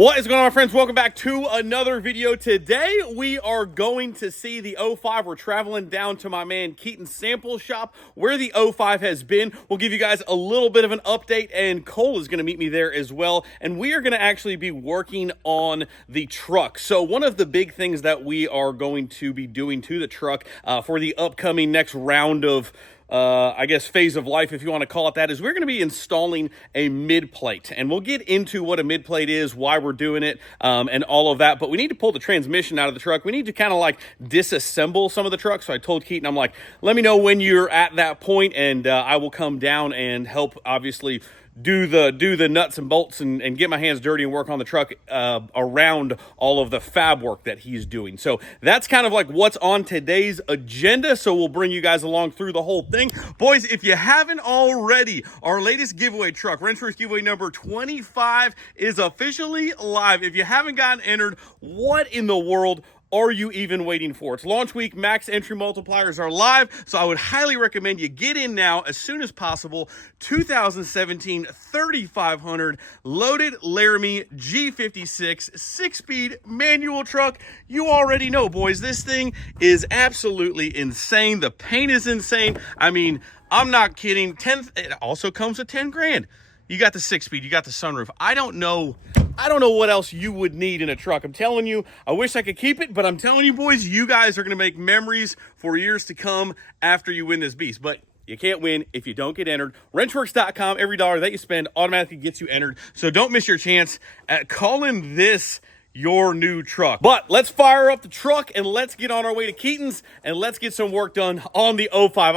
What is going on, my friends? Welcome back to another video. Today we are going to see the 05. We're traveling down to my man Keaton's sample shop where the 05 has been. We'll give you guys a little bit of an update, and Cole is going to meet me there as well. And we are going to actually be working on the truck. So one of the big things that we are going to be doing to the truck for the upcoming next round of I guess phase of life, if you want to call it that, is we're going to be installing a mid plate, and we'll get into what a mid plate is, why we're doing it, and all of that. But we need to pull the transmission out of the truck. We need to kind of like disassemble some of the truck. So I told Keaton, I'm like, let me know when you're at that point, and I will come down and help, obviously, do the nuts and bolts and get my hands dirty and work on the truck around all of the fab work that he's doing. So that's kind of like what's on today's agenda. So we'll bring you guys along through the whole thing. Boys, if you haven't already, our latest giveaway truck, Wrenchworks giveaway number 25, is officially live. If you haven't gotten entered, what in the world are you even waiting for? It's launch week. Max entry multipliers are live, so I would highly recommend you get in now as soon as possible. 2017 3500 loaded Laramie G56 6-speed manual truck. You already know, boys, this thing is absolutely insane. The paint is insane. I mean, I'm not kidding. It also comes with 10 grand. You got the 6-speed, you got the sunroof. I don't know what else you would need in a truck. I'm telling you, I wish I could keep it, but I'm telling you, boys, you guys are going to make memories for years to come after you win this beast. But you can't win if you don't get entered. Wrenchworks.com, every dollar that you spend automatically gets you entered. So don't miss your chance at calling this your new truck. But let's fire up the truck and let's get on our way to Keaton's and let's get some work done on the 05.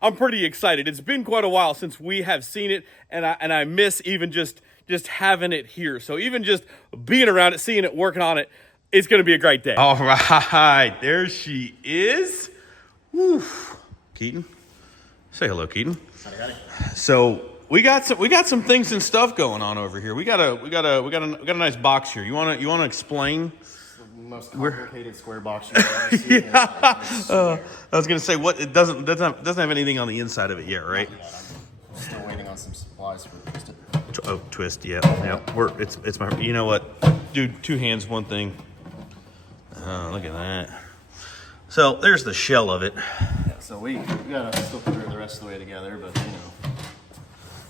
I'm pretty excited. It's been quite a while since we have seen it, and I miss even just having it here. So even just being around it, seeing it, working on it, it's going to be a great day. All right, there she is. Woo. Keaton, say hello, Keaton. Howdy. So we got some things and stuff going on over here. We got a nice box here. You wanna explain? It's the most complicated square box you've ever seen. Yeah. I was gonna say it doesn't have anything on the inside of it yet, right? I'm still waiting on some supplies for Twisted. Oh, twist, yeah. It's my. You know what, dude? Two hands, one thing. Oh, look at that. So there's the shell of it. Yeah, so we gotta still put the rest of the way together, but you know.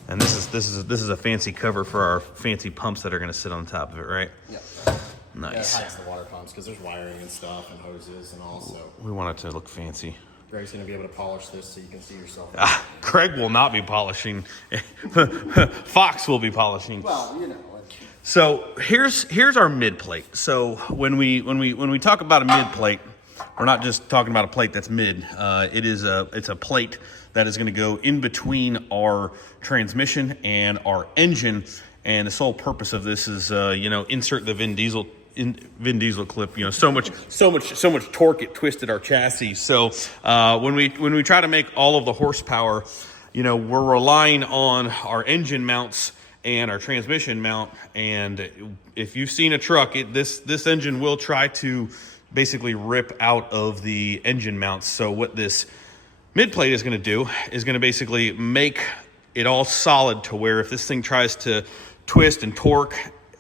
And this is a fancy cover for our fancy pumps that are gonna sit on top of it, right? Yeah. Nice. Yeah, it hides the water pumps because there's wiring and stuff and hoses and all. So we want it to look fancy. Greg's gonna be able to polish this so you can see yourself. Craig will not be polishing. Fox will be polishing. Well, you know. So here's our mid plate. So when we talk about a mid plate, we're not just talking about a plate that's mid. It's a plate that is going to go in between our transmission and our engine. And the sole purpose of this is insert the Vin Diesel clip. You know, so much torque it twisted our chassis. So when we try to make all of the horsepower, you know, we're relying on our engine mounts and our transmission mount. And if you've seen a truck, this engine will try to basically rip out of the engine mounts. So what this mid plate is going to do is going to basically make it all solid to where if this thing tries to twist and torque,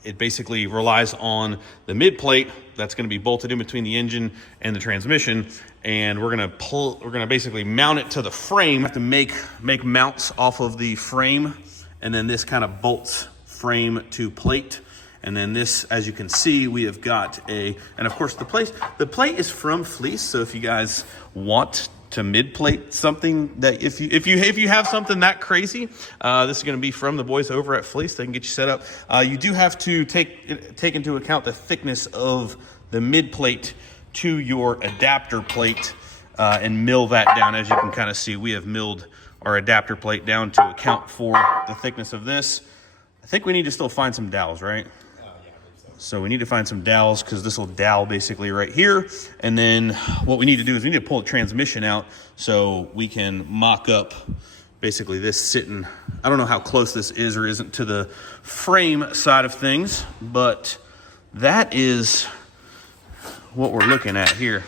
it basically relies on the mid plate that's going to be bolted in between the engine and the transmission, and we're going to basically mount it to the frame. We have to make mounts off of the frame, and then this kind of bolts frame to plate. And then this, as you can see, we have got and of course the plate is from Fleece. So if you guys want to mid plate something, that if you have something that crazy, this is going to be from the boys over at Fleece. They can get you set up. You do have to take into account the thickness of the mid plate to your adapter plate and mill that down. As you can kind of see, we have milled our adapter plate down to account for the thickness of this. I think we need to still find some dowels, right? So we need to find some dowels because this will dowel basically right here. And then what we need to do is we need to pull the transmission out so we can mock up basically this sitting. I don't know how close this is or isn't to the frame side of things, but that is what we're looking at here.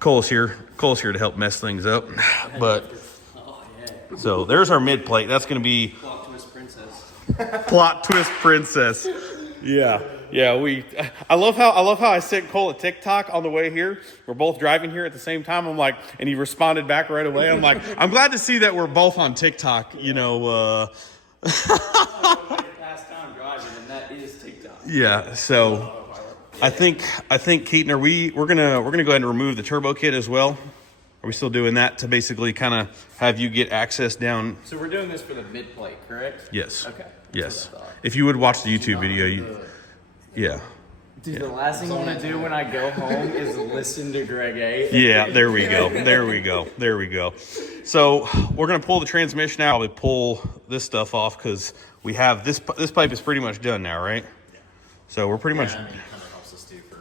Cole's here to help mess things up. But so there's our mid plate. That's going to be Plot twist princess. Yeah. Yeah, I love how I sent Cole a TikTok on the way here. We're both driving here at the same time. I'm like, and he responded back right away. I'm like, I'm glad to see that we're both on TikTok, you know, Pastime driving, and that is TikTok. yeah, so I think Keaton, we're gonna go ahead and remove the turbo kit as well. Are we still doing that to basically kind of have you get access down? So we're doing this for the mid plate, correct? Yes. Okay. Yes. If you would watch the YouTube video, yeah. Dude, the last thing I want to do when I go home is listen to Greg A. Yeah, there we go. So we're gonna pull the transmission out. Probably pull this stuff off because we have this pipe is pretty much done now, right? So we're pretty much. I mean, it kind of helps us too for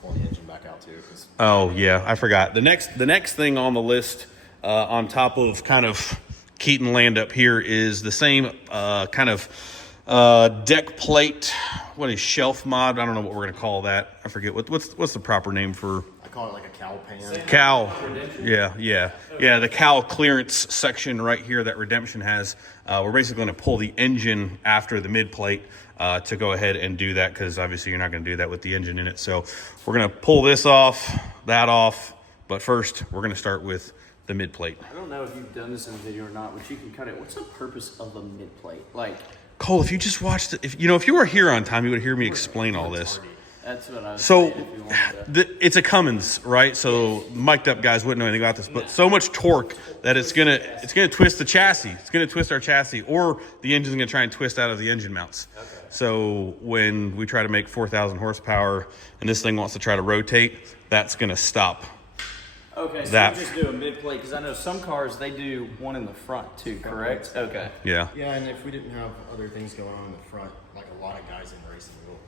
pulling the engine back out too. Oh yeah, I forgot. The next thing on the list, on top of kind of Keaton land up here, is the same kind of deck plate. What is shelf mod? I don't know what we're gonna call that. I forget what's the proper name for. I call it like a cowl pan. Cowl. Yeah. The cowl clearance section right here that Redemption has. We're basically going to pull the engine after the mid plate to go ahead and do that, because obviously you're not going to do that with the engine in it. So we're going to pull this off, that off, but first we're going to start with the mid plate. I don't know if you've done this in a video or not, but you can cut it. What's the purpose of a mid plate? Like, Cole, if you just watched it, if you were here on time, you would hear me explain all this. that's what I was So saying, if you wanted to. it's a Cummins, right? So mic'd up guys wouldn't know anything about this, but so much torque that it's gonna twist the chassis. It's gonna twist our chassis, or the engine's gonna try and twist out of the engine mounts. Okay. So when we try to make 4,000 horsepower and this thing wants to try to rotate, that's gonna stop. Okay, so that. you just do a mid plate, because I know some cars, they do one in the front too, correct? Okay. Yeah. Yeah, and if we didn't have other things going on in the front, like a lot of guys in racing will.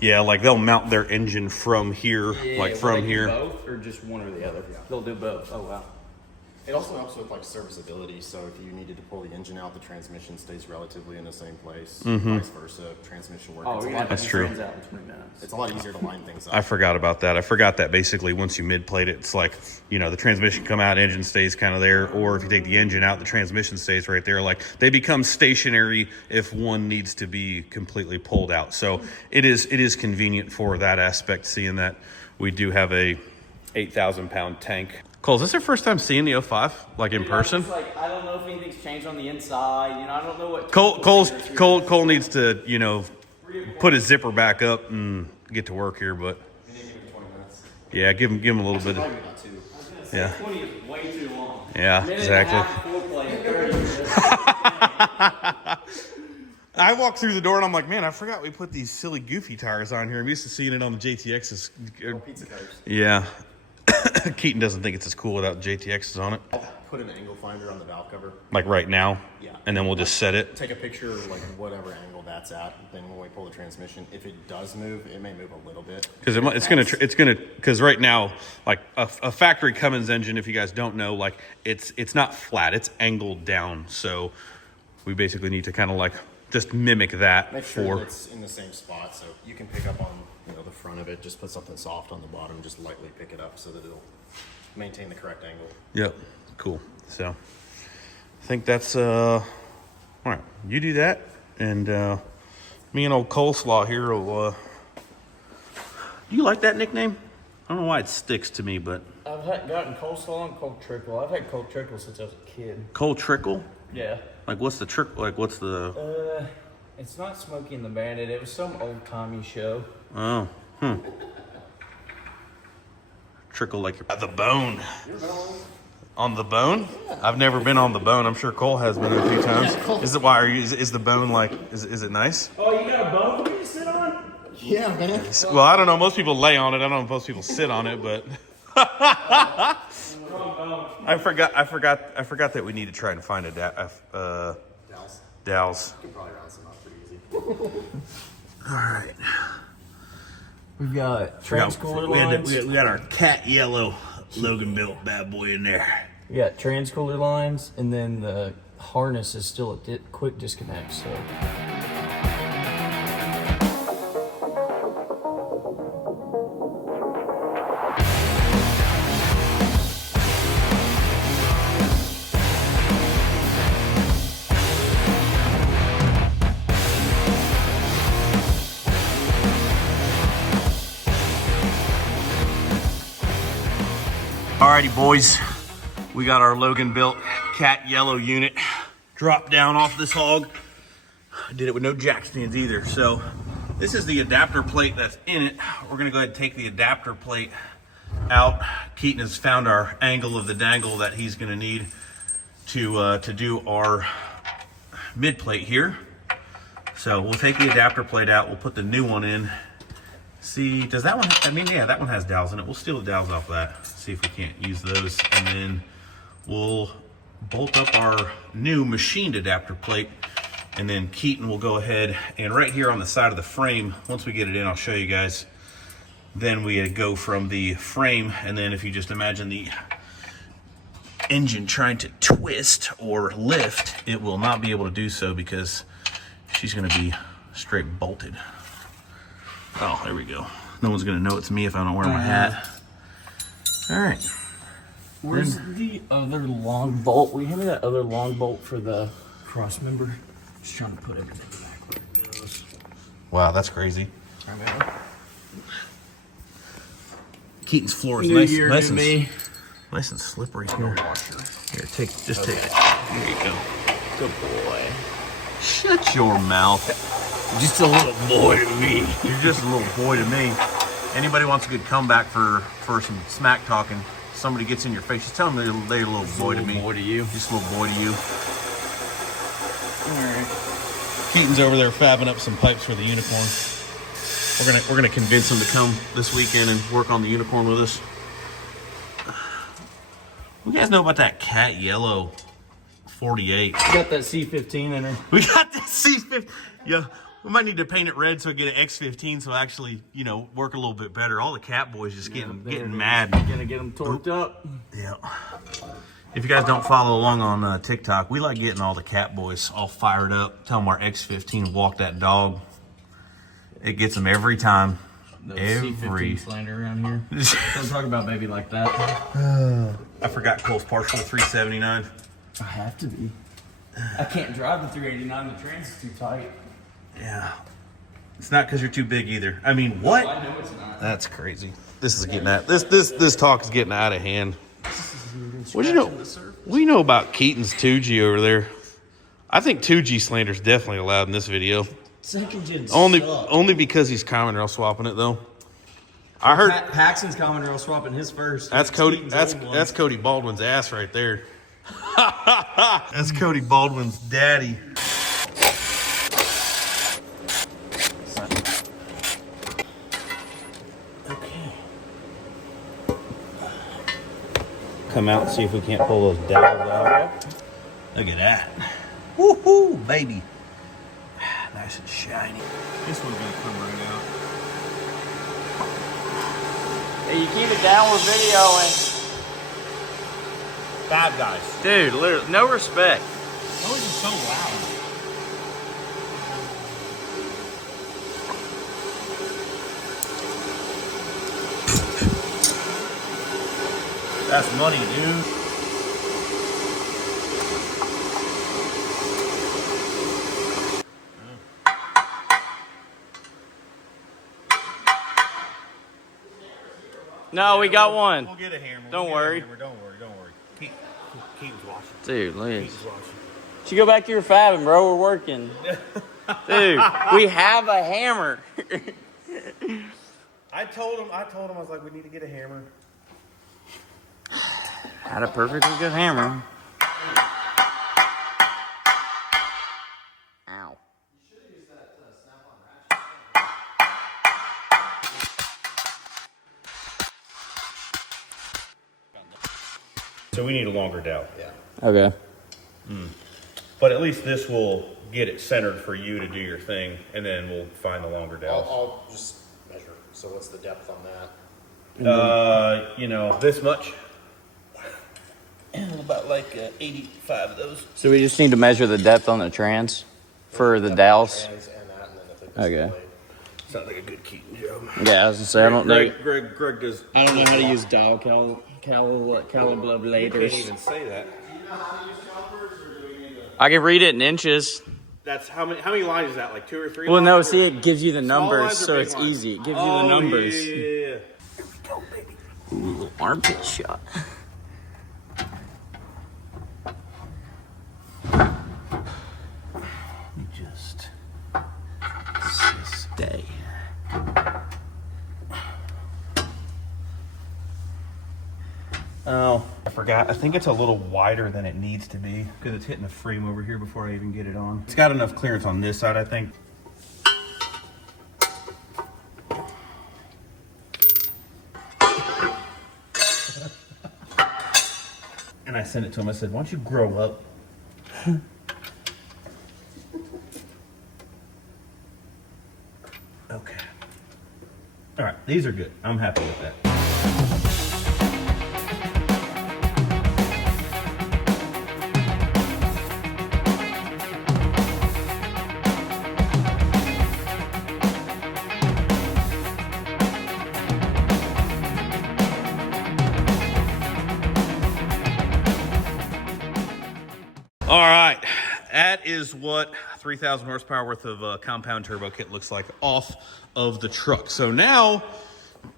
Yeah, like they'll mount their engine from here, like will from they do here. both, or just one or the other? They'll do both. Oh wow. It also helps with like serviceability. So if you needed to pull the engine out, the transmission stays relatively in the same place. Vice versa, transmission work. Oh, It's a you're lot- gonna That's true. Out in 20 minutes. It's a lot easier to line things up. I forgot about that. I forgot that basically once you mid plate it, it's like, the transmission come out, engine stays kind of there, or if you take the engine out, the transmission stays right there. Like they become stationary if one needs to be completely pulled out. So it is convenient for that aspect, seeing that we do have a 8,000 pound tank. Cole, is this your first time seeing the 05, like in Dude, person? I don't know if anything's changed on the inside. I don't know what. Cole needs to, put his zipper back up and get to work here, but We need to give it 20 minutes. yeah, give him a little bit of, Probably about 2. yeah. 20 is way too long. Yeah, Minute exactly. And a half foreplay, 30 minutes. I walked through the door and I'm like, man, I forgot we put these silly goofy tires on here. I'm used to seeing it on the JTXs. Pizza cutters. Yeah. Keaton doesn't think it's as cool without JTXs on it. I'll put an angle finder on the valve cover. Like right now. Yeah. And then we'll just set it. Take a picture of like whatever angle that's at. Then when we pull the transmission, if it does move, it may move a little bit. Because because right now, like a factory Cummins engine, if you guys don't know, like it's not flat, it's angled down. So we basically need to kind of like just mimic that Make sure it's in the same spot, so you can pick up on the front of it. Just put something soft on the bottom, just lightly pick it up so that it'll maintain the correct angle. Yep. Cool. So I think that's all right. You do that, and me and old Coleslaw here will. Do you like that nickname? I don't know why it sticks to me, but I've gotten coleslaw and cold trickle. I've had cold trickle since I was a kid. Cole Trickle. Yeah. Like what's the trick? Like what's the? It's not Smokey and the Bandit. It was some old timey show. Oh. Trickle like you're at the bone. On the bone? Yeah. I've never been on the bone. I'm sure Cole has been a few times. Is it why? Are you? Is the bone like? Is it nice? Oh, you got a bone for me to sit on? Yeah, man. Well, I don't know. Most people lay on it. I don't know if most people sit on it, but I forgot that we need to try and find a dowels. You can probably round some up pretty easy. All right. We've got transcooler lines. We got our cat yellow Logan built bad boy in there. We got transcooler lines, and then the harness is still a quick disconnect. So. Alrighty, boys. We got our Logan built cat yellow unit dropped down off this hog. I did it with no jack stands either. So this is the adapter plate that's in it. We're gonna go ahead and take the adapter plate out. Keaton has found our angle of the dangle that he's gonna need to do our mid plate here. So we'll take the adapter plate out. We'll put the new one in. See, does that one, I mean, yeah, that one has dowels in it. We'll steal the dowels off that. See if we can't use those. And then we'll bolt up our new machined adapter plate. And then Keaton will go ahead and right here on the side of the frame, once we get it in, I'll show you guys. Then we go from the frame, and then if you just imagine the engine trying to twist or lift, it will not be able to do so because she's gonna be straight bolted. Oh, there we go. No one's gonna know it's me if I don't wear my hat. All right. Where's the other long bolt? Will you hand me that other long bolt for the cross member? Just trying to put everything back where it goes. Wow, that's crazy. Keaton's floor is Nice and slippery here. Here, just take it. There you go. Good boy. Shut your mouth. Just a little boy to me. You're just a little boy to me. Anybody wants a good comeback for some smack talking, somebody gets in your face, just tell them they're a little boy to me. Boy to you. Just a little boy to you. Alright. Keaton's over there fabbing up some pipes for the unicorn. We're gonna convince him to come this weekend and work on the unicorn with us. You guys know about that cat yellow 48? You got that C15 in her. We got that C15. Yeah, we might need to paint it red so I get an X15 so actually, you know, work a little bit better. All the cat boys just getting mad. Gonna get them torqued up. Yeah. If you guys don't follow along on TikTok, we like getting all the cat boys all fired up. Tell them our X15 walk that dog. It gets them every time. C15 slander around here. Don't talk about baby like that. I forgot Cole's partial 379. I have to be. I can't drive the 389. The trans is too tight. Yeah. It's not because you're too big either. I mean, what? I know it's not. That's crazy. This is getting out. This talk is getting out of hand. What you know? What do you know about Keaton's 2G over there? I think 2G slander is definitely allowed in this video. Second gen Only because he's common rail swapping it though. I heard Paxton's common rail swapping his first. that's Cody. That's Cody Baldwin's ass right there. That's Cody Baldwin's daddy. Okay. Come out and see if we can't pull those dowels out. Look at that. Woohoo, baby. Nice and shiny. This one's gonna come right out. Hey, you keep it down, we're videoing. Bad guys. Dude, literally, no respect. Why was it so loud? That's money, dude. No, we got one. We'll get a hammer. Don't worry. Don't worry. Keaton's watching. Dude, look at this. Keaton's watching. You go back to your fabbing, bro. We're working. Dude, we have a hammer. I told him, I was like, we need to get a hammer. Had a perfectly good hammer. Ow. So we need a longer dowel. Yeah. Okay. But at least this will get it centered for you to do your thing, and then we'll find the longer dowels. I'll just measure. So what's the depth on that? You know, this much. About like 85 of those. So we just need to measure the depth on the trans for the dowels. And that, and then the thickness of the Okay. blade. Sounds like a good Keaton job. Yeah, I was gonna say I don't know. Greg does. I don't know how to use dial calibrators. Can't even say that. I can read it in inches. That's how many lines is that? Like 2 or 3? Well, no, lines, see, or- it gives you the Small numbers, lines or so big it's lines? easy. It gives you the numbers. Yeah. Ooh, armpit shot. day. Oh, I forgot. I think it's a little wider than it needs to be because it's hitting the frame over here before I even get it on. It's got enough clearance on this side, I think. And I sent it to him. I said, why don't you grow up? Okay. All right, these are good. I'm happy with that. All right, that is what 3,000 horsepower worth of compound turbo kit looks like off of the truck. So now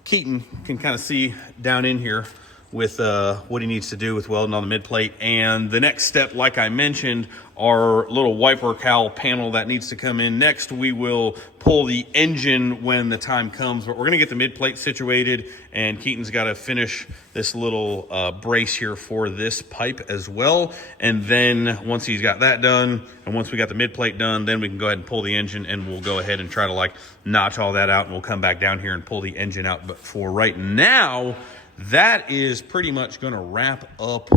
Keaton can kind of see down in here with what he needs to do with welding on the mid plate. And the next step, like I mentioned, our little wiper cowl panel that needs to come in. Next, we will pull the engine when the time comes, but we're gonna get the mid plate situated, and Keaton's gotta finish this little brace here for this pipe as well. And then once he's got that done, and once we got the mid plate done, then we can go ahead and pull the engine, and we'll go ahead and try to like notch all that out, and we'll come back down here and pull the engine out. But for right now, that is pretty much gonna wrap up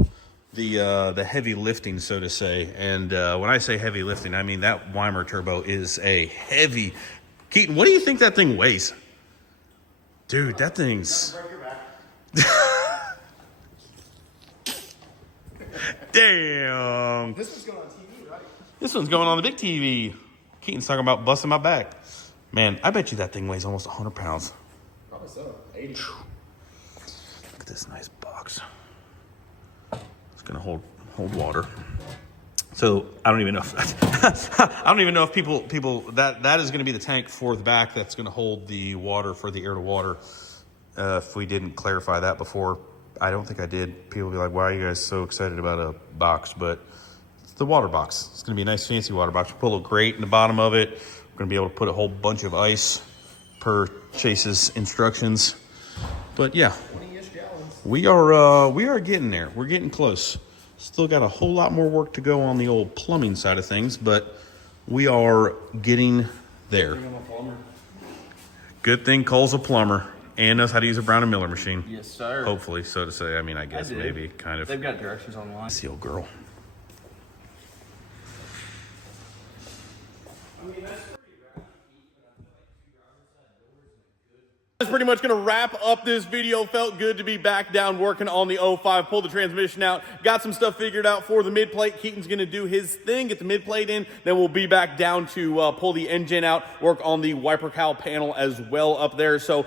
the heavy lifting, so to say. And when I say heavy lifting, I mean that Weimer turbo is a heavy. Keaton, what do you think that thing weighs? Dude, that thing's... Damn. This one's going on TV, right? This one's going on the big TV. Keaton's talking about busting my back. Man, I bet you that thing weighs almost 100 pounds. Probably so. 80. Look at this nice box. It's gonna hold water. So I don't even know if I don't even know if people that is gonna be the tank for the back that's gonna hold the water for the air to water. If we didn't clarify that before, I don't think I did. People will be like, why are you guys so excited about a box? But it's the water box. It's gonna be a nice fancy water box. We'll put a little grate in the bottom of it. We're gonna be able to put a whole bunch of ice per Chase's instructions. But yeah, we are getting there. We're getting close. Still got a whole lot more work to go on the old plumbing side of things, but we are getting there. Good thing Cole's a plumber and knows how to use a Brown & Miller machine. Yes, sir. Hopefully, so to say. I mean, I guess maybe, kind of. They've got directions online. That's the old girl. That's pretty much going to wrap up this video. Felt good to be back down working on the 05. Pulled the transmission out. Got some stuff figured out for the mid plate. Keaton's going to do his thing, get the mid plate in. Then we'll be back down to pull the engine out, work on the wiper cowl panel as well up there. So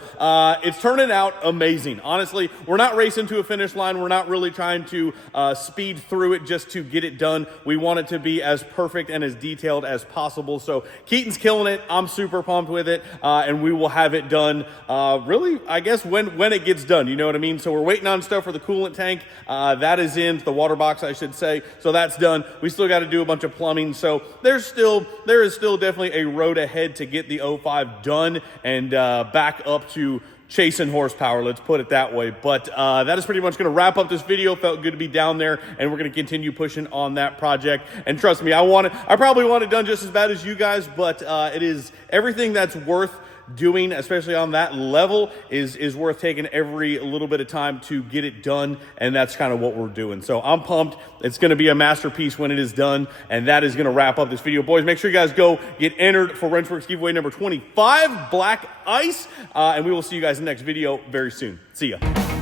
it's turning out amazing. Honestly, we're not racing to a finish line. We're not really trying to speed through it just to get it done. We want it to be as perfect and as detailed as possible. So Keaton's killing it. I'm super pumped with it. And we will have it done really, I guess, when it gets done, you know what I mean? So we're waiting on stuff for the coolant tank. That is in the water box, I should say. So that's done. We still got to do a bunch of plumbing. So there is still definitely a road ahead to get the 05 done and back up to chasing horsepower, let's put it that way. But that is pretty much going to wrap up this video. Felt good to be down there, and we're going to continue pushing on that project. And trust me, I probably want it done just as bad as you guys, but it is everything that's worth doing, especially on that level, is worth taking every little bit of time to get it done, and that's kind of what we're doing. So I'm pumped. It's going to be a masterpiece when it is done, and that is going to wrap up this video. Boys, make sure you guys go get entered for Wrenchworks giveaway number 25, Black Ice, and we will see you guys in the next video very soon. See ya.